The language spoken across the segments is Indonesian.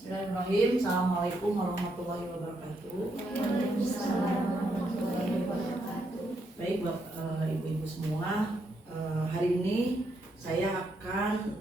Bismillahirrahmanirrahim. Assalamualaikum warahmatullahi wabarakatuh. Waalaikumsalam warahmatullahi wabarakatuh. Baik, ibu-ibu semua, hari ini saya akan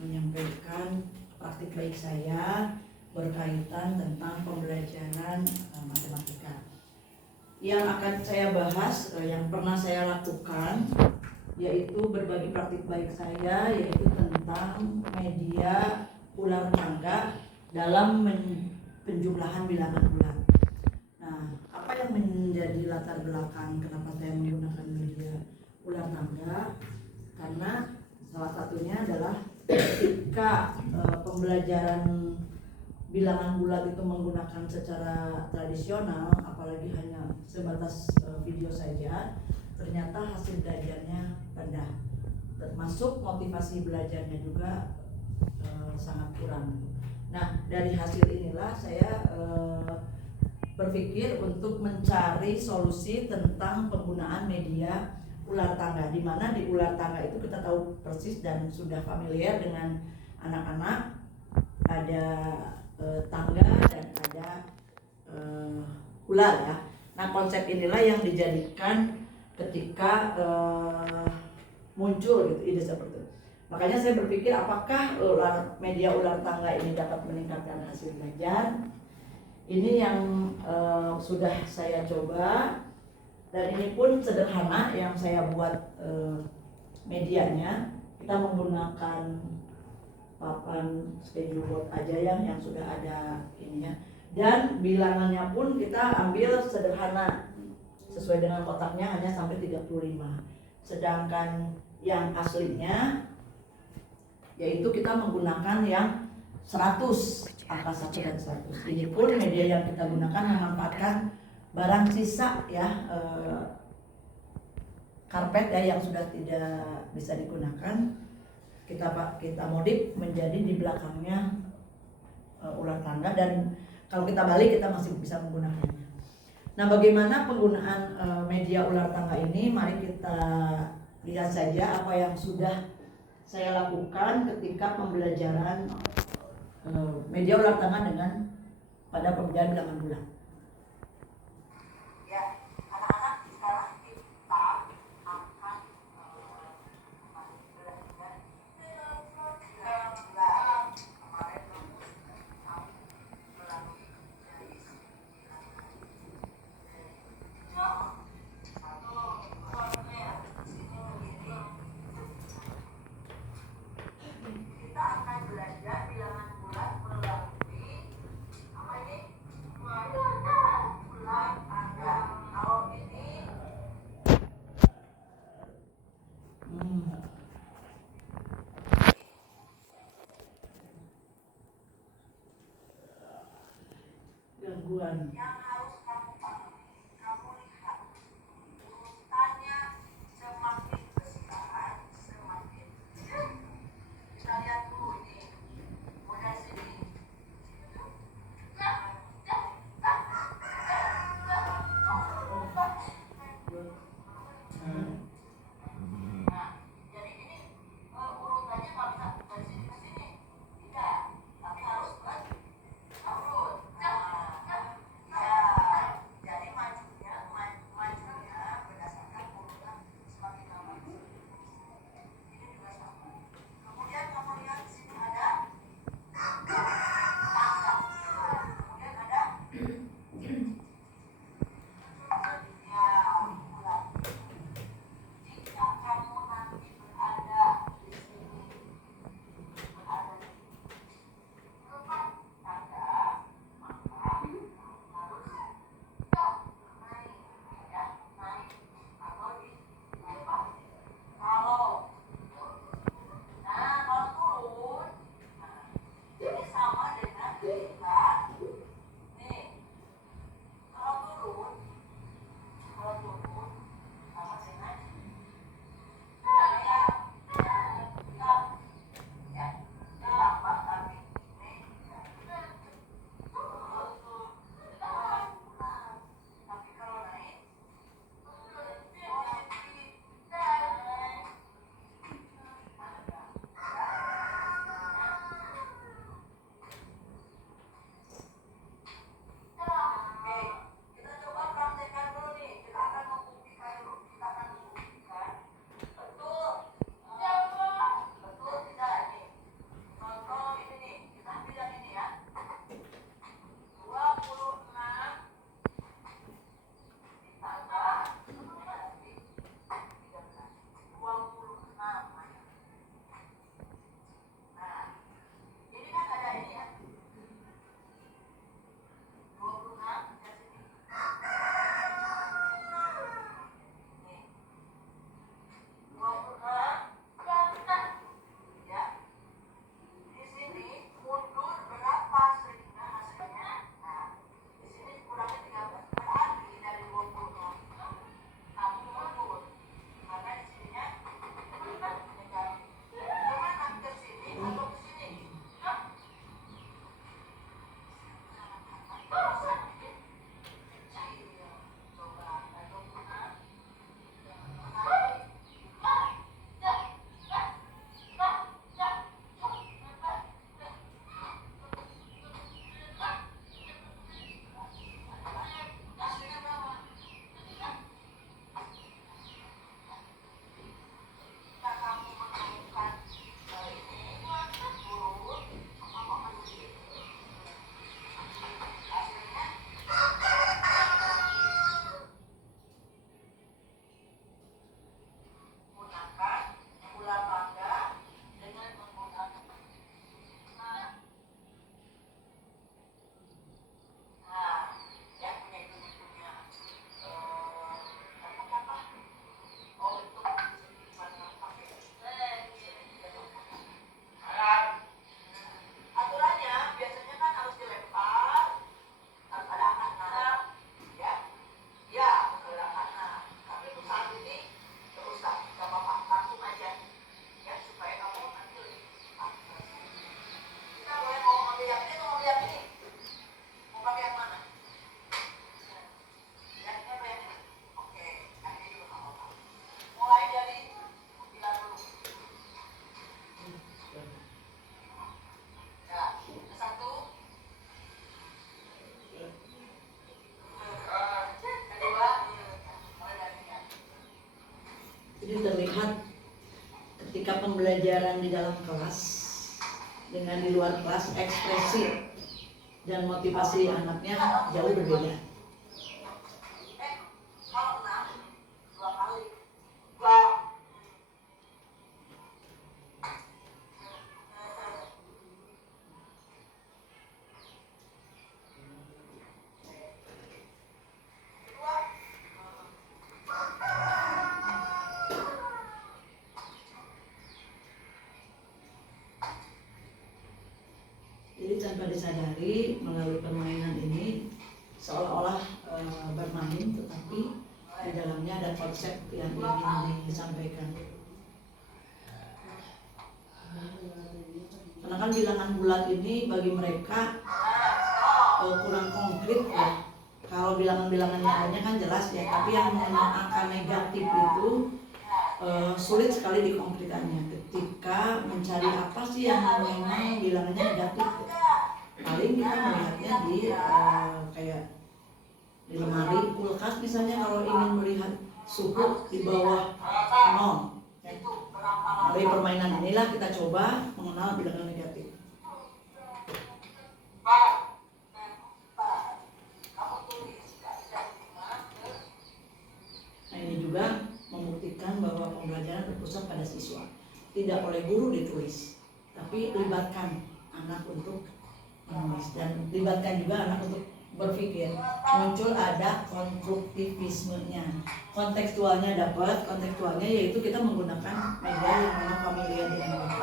menyampaikan praktik baik saya berkaitan tentang pembelajaran matematika. Yang akan saya bahas, yang pernah saya lakukan, yaitu berbagi praktik baik saya, yaitu tentang media ular tangga dalam penjumlahan bilangan bulan. Nah, apa yang menjadi latar belakang kenapa saya menggunakan media ular tangga? Karena salah satunya adalah ketika pembelajaran bilangan bulat itu menggunakan secara tradisional, apalagi hanya sebatas video saja, ternyata hasil belajarnya rendah, termasuk motivasi belajarnya juga sangat kurang. Nah, dari hasil inilah saya berpikir untuk mencari solusi tentang penggunaan media ular tangga, di mana di ular tangga itu kita tahu persis dan sudah familiar dengan anak-anak, ada tangga dan ada ular ya. Nah, konsep inilah yang dijadikan ketika muncul gitu ide seperti itu. Makanya saya berpikir apakah media ular tangga ini dapat meningkatkan hasil belajar. Ini yang sudah saya coba, dan ini pun sederhana yang saya buat medianya. Kita menggunakan papan schedule board aja yang sudah ada ininya, dan bilangannya pun kita ambil sederhana sesuai dengan kotaknya, hanya sampai 35. Sedangkan yang aslinya yaitu kita menggunakan yang 100, angka 1 dan 100. Ini pun media yang kita gunakan memanfaatkan barang sisa ya, karpet ya yang sudah tidak bisa digunakan, kita modif menjadi di belakangnya ular tangga, dan kalau kita balik kita masih bisa menggunakannya. Nah, bagaimana penggunaan media ular tangga ini? Mari kita lihat saja apa yang sudah saya lakukan ketika pembelajaran media ular tangga dengan pada pembelajaran bilangan bulan. Ya, anak-anak sekarang kita akan belajar kemarin melalui dari kita akan belajar bilangan bulat melalui apa ini? Bulan tangga. Kalau ini gangguan. Yang harus kamu lihat urutannya semakin besar semakin kita lihat dulu ini modal sini. Nah, jadi ini urutannya nggak bisa dari sini ke sini, tidak, tapi harus urut. Ya, pembelajaran di dalam kelas dengan di luar kelas, ekspresi dan motivasi anaknya jauh berbeda. Jadi tanpa disadari melalui permainan ini seolah-olah bermain, tetapi di dalamnya ada konsep yang ingin disampaikan. Karena kan bilangan bulat ini bagi mereka kurang konkret ya. Kalau bilangan-bilangan yang lainnya kan jelas ya, tapi yang mengenal angka negatif itu sulit sekali dikonkretannya. Ketika mencari apa sih yang memang bilangannya negatif, paling kita melihatnya di kayak di lemari kulkas misalnya, kalau ingin melihat suhu di bawah 0 ya. Dari permainan inilah kita coba mengenal bilangan negatif. Nah ini juga membuktikan bahwa pembelajaran berpusat pada siswa, tidak oleh guru ditulis, tapi libatkan anak untuk menulis dan libatkan juga anak untuk berpikir. Muncul ada konstruktivismenya, kontekstualnya dapat, kontekstualnya yaitu kita menggunakan media yang memang familiar dengan itu.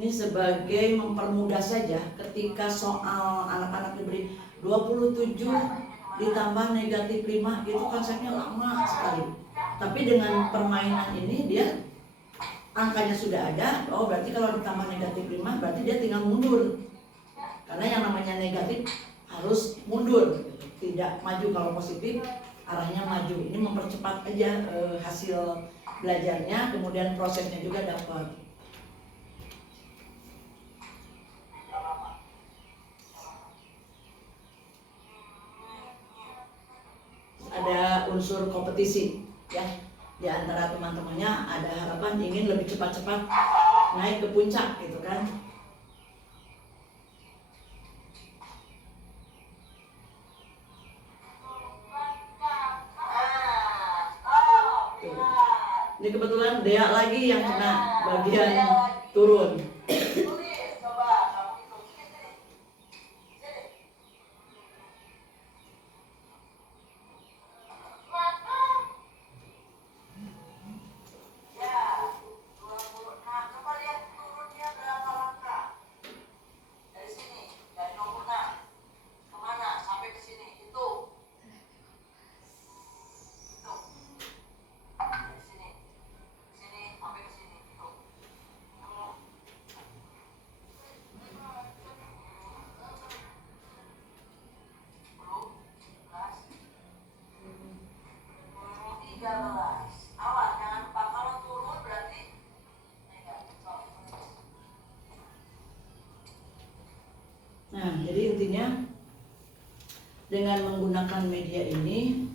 Ini sebagai mempermudah saja, ketika soal anak-anak diberi 27 ditambah negatif 5, itu konsepnya lama sekali. Tapi dengan permainan ini dia angkanya sudah ada, oh berarti kalau ditambah negatif 5 berarti dia tinggal mundur. Karena yang namanya negatif harus mundur, tidak maju. Kalau positif arahnya maju. Ini mempercepat aja hasil belajarnya, kemudian prosesnya juga dapat. Ada unsur kompetisi ya di antara teman-temannya, ada harapan ingin lebih cepat-cepat naik ke puncak gitu kan. Ini kebetulan Dea lagi yang kena bagian turun. Nah, jadi intinya dengan menggunakan media ini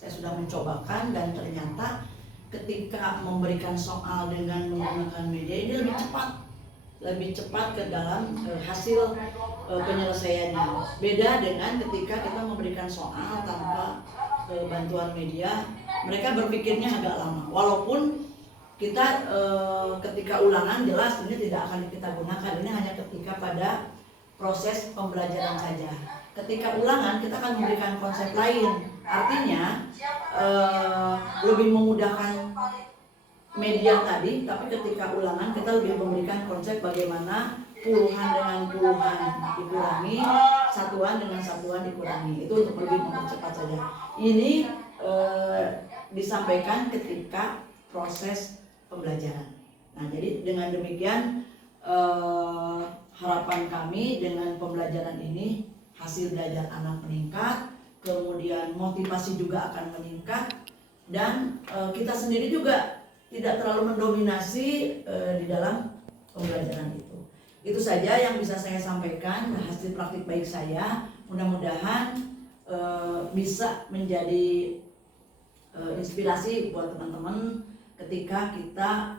saya sudah mencobakan, dan ternyata ketika memberikan soal dengan menggunakan media ini lebih cepat ke dalam hasil penyelesaiannya. Beda dengan ketika kita memberikan soal tanpa bantuan media, mereka berpikirnya agak lama. Walaupun kita ketika ulangan jelas ini tidak akan kita gunakan, ini hanya ketika pada proses pembelajaran saja. Ketika ulangan kita akan memberikan konsep lain, artinya lebih memudahkan media tadi, tapi ketika ulangan kita lebih memberikan konsep bagaimana puluhan dengan puluhan dikurangi, satuan dengan satuan dikurangi. Itu untuk lebih mempercepat saja. Ini disampaikan ketika proses pembelajaran. Nah, jadi dengan demikian harapan kami dengan pembelajaran ini hasil belajar anak meningkat, kemudian motivasi juga akan meningkat, dan kita sendiri juga tidak terlalu mendominasi di dalam pembelajaran itu. Itu saja yang bisa saya sampaikan hasil praktik baik saya. Mudah-mudahan bisa menjadi inspirasi buat teman-teman ketika kita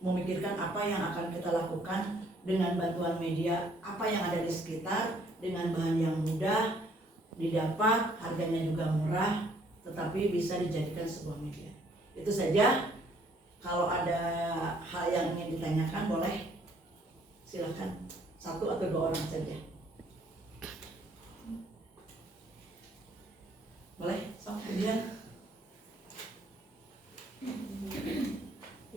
memikirkan apa yang akan kita lakukan dengan bantuan media apa yang ada di sekitar, dengan bahan yang mudah didapat, harganya juga murah, tetapi bisa dijadikan sebuah media. Itu saja. Kalau ada hal yang ingin ditanyakan boleh, silakan, 1 atau 2 orang saja. Boleh, kemudian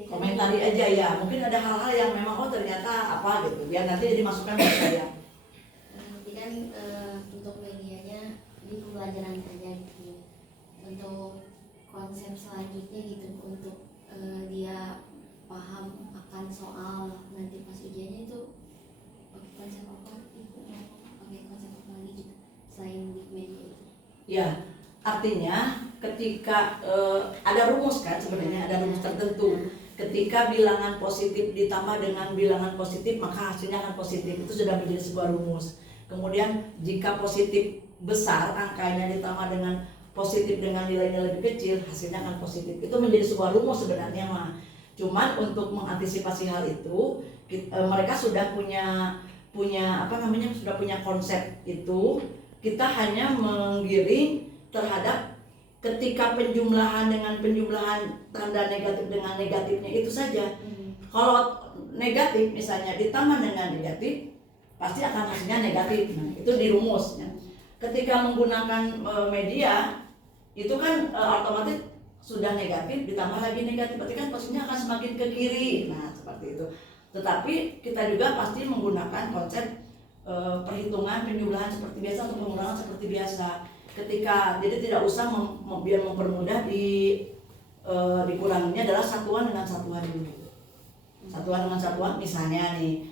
komentari aja ya. Mungkin ada hal-hal yang memang ternyata apa gitu, biar nanti jadi masukan buat saya. Nanti kan untuk medianya di pembelajaran kerja gitu. Untuk konsep selanjutnya gitu, untuk dia paham akan soal nanti pas ujiannya itu pakai konsep apa gitu, pakai konsep apa lagi gitu selain di media itu. Ya, artinya ketika ada rumus kan, sebenarnya ada rumus tertentu. Ketika bilangan positif ditambah dengan bilangan positif, maka hasilnya akan positif. Itu sudah menjadi sebuah rumus. Kemudian jika positif besar, angkanya ditambah dengan positif dengan nilainya lebih kecil, hasilnya akan positif. Itu menjadi sebuah rumus sebenarnya mah. Cuman untuk mengantisipasi hal itu, mereka sudah punya sudah punya konsep itu. Kita hanya menggiring terhadap ketika penjumlahan dengan penjumlahan tanda negatif dengan negatifnya itu saja. Kalau negatif misalnya ditambah dengan negatif, pasti akan hasilnya negatif. Nah, itu di rumusnya. Ketika menggunakan media, itu kan otomatis sudah negatif ditambah lagi negatif, berarti kan posisinya akan semakin ke kiri. Nah, seperti itu. Tetapi kita juga pasti menggunakan konsep perhitungan penjumlahan seperti biasa untuk pengurangan seperti biasa. Ketika jadi tidak usah biar mempermudah dikuranginya adalah satuan dengan satuan dulu. Satuan dengan satuan misalnya nih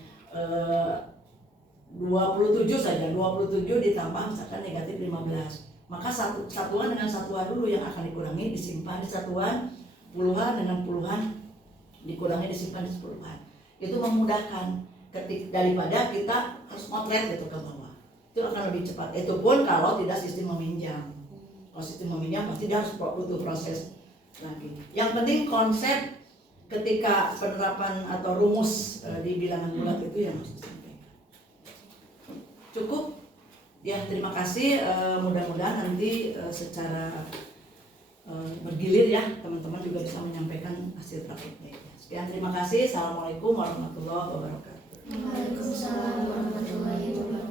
27 saja, 27 ditambah misalkan negatif 15. Maka satuan dengan satuan dulu yang akan dikurangi disimpan di satuan, puluhan dengan puluhan dikurangi disimpan di sepuluhan. Itu memudahkan daripada kita harus motret gitu ke bawah. Itu akan lebih cepat. Itu pun kalau tidak sistem meminjam. Kalau sistem meminjam pasti dia harus butuh proses lagi. Yang penting konsep ketika penerapan atau rumus di bilangan bulat itu yang harus disampaikan. Cukup? Ya, terima kasih. Mudah-mudahan nanti secara bergilir ya teman-teman juga bisa menyampaikan hasil praktiknya. Sekian, terima kasih. Assalamualaikum warahmatullahi wabarakatuh. Waalaikumsalam warahmatullahi wabarakatuh.